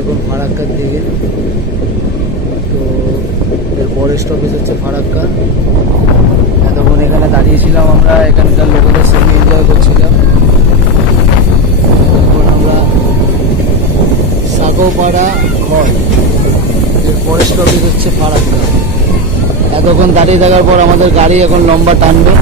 এখন ফারাক্কার দিকে। তো এর পরের স্টপেজ হচ্ছে ফারাক্কা। এতক্ষণ এখানে দাঁড়িয়েছিলাম আমরা, এখানকার লোকেদের সঙ্গে এনজয় করছিলাম। এখন আমরা সাগোপাড়া ঘর, এর পরের স্টপেজ হচ্ছে ফারাক্কা। এতক্ষণ দাঁড়িয়ে থাকার পর আমাদের গাড়ি এখন লম্বা টানবে।